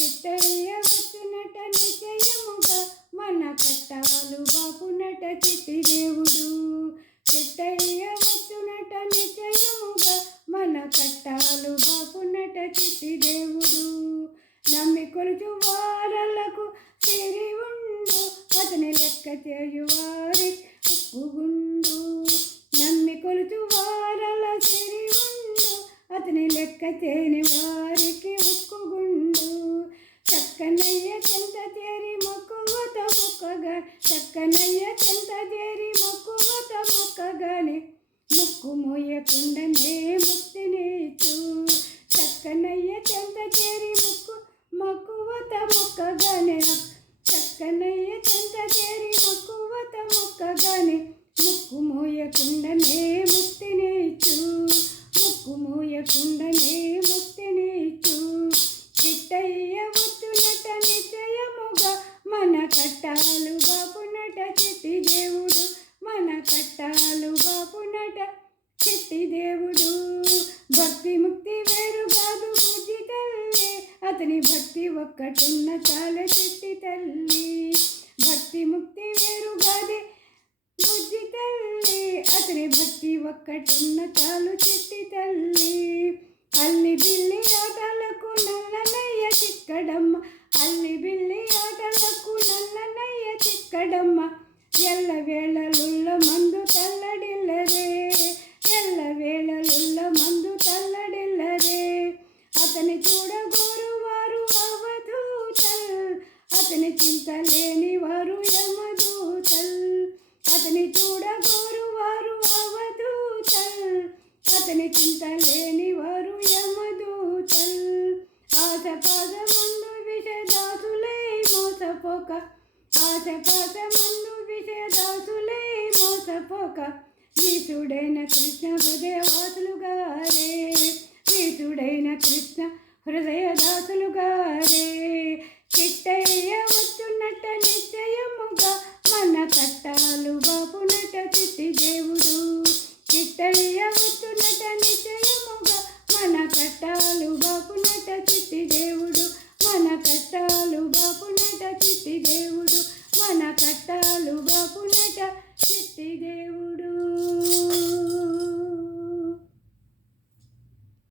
చిట్టయ్య వచ్చునట నిశ్చయముగా మన కష్టాలు బాపునట చిట్టి దేవుడు. చిట్టయ్య వచ్చునట నిశ్చయముగా మన కష్టాలు బాపునట చిట్టి దేవుడు. నమ్మి కొలుచు వారలకు సిరి ఉండు, అతని లెక్క చేయువారి ఉప్పుగుండు. నమ్మి కొలుచు వారల సిరి ఉండు, అతని లెక్క చేయని వారికి ఉక్కుగుండు. చక్కనయ్య చెంత చేరి మొక్కువత మొక్కగా, చక్కనయ్య చెంత చేరి మొక్కువత మొక్కగానే ముక్కు మోయకుండానే ముక్తినిచ్చు. చక్కనయ్య చెంత చేరి మొక్కువత మొక్కగానే, చక్కనయ్య చెంత చేరి మొక్కువత మొక్కగానే ముక్కు మోయకుండానే ముక్తినిచ్చు. ముక్కు మోయకుండానే ముక్తినిచ్చు. చిట్టయ్య వచ్చునట నిశ్చయముగా మన కష్టాలు బాపునట చిట్టి దేవుడు. మన కష్టాలు బాపునట చిట్టి దేవుడు. భక్తి ముక్తి వేరు కాదు బుజ్జి తల్లి, అతని భక్తి ఒక్కటున్న చాలు చిట్టి తల్లి. భక్తి ముక్తి వేరు కాదు బుజ్జి తల్లి, అతని భక్తి ఒక్కటున్న చాలు చిట్టి తల్లి. అల్లి బిల్లి ఆటలకు నల్లనయ్య చిక్కడమ్మ, అల్లి బిల్లి ఆటలకు నల్లనయ్య చిక్కడమ్మ. ఎల్ల వేళలుల్ల మందు తల్లడిల్లరే, ఎల్ల వేళలుల్ల మందు తల్లడిల్లరే. అతని చూడగోరు వారు అవధూతల్, అతని చింతలేని వారు యమదూతల్. అతని చూడగోరు వారు అవధూతల్, అతని చింతలేని వారు యమదూతల్. ఆశపాదమందు విషదాసులై మోసపోక, ఆశపాదమందు విషదాసులై మోసపోక, వీసుడైన కృష్ణ హృదయవాసులుగారే, వీసుడైన కృష్ణ హృదయదాసులుగారే. చిట్టయ్య వచ్చునట నిశ్చయముగా మన కష్టాలు బాపునట చిట్టి దేవుడు. చిట్టయ్య వచ్చునట నిశ్చయముగా మన కష్టాలు బాపునట చిట్టి దేవుడు. మన కష్టాలు బాపునట చిట్టి దేవుడు. మన కష్టాలు బాపునట చిట్టి దేవుడు.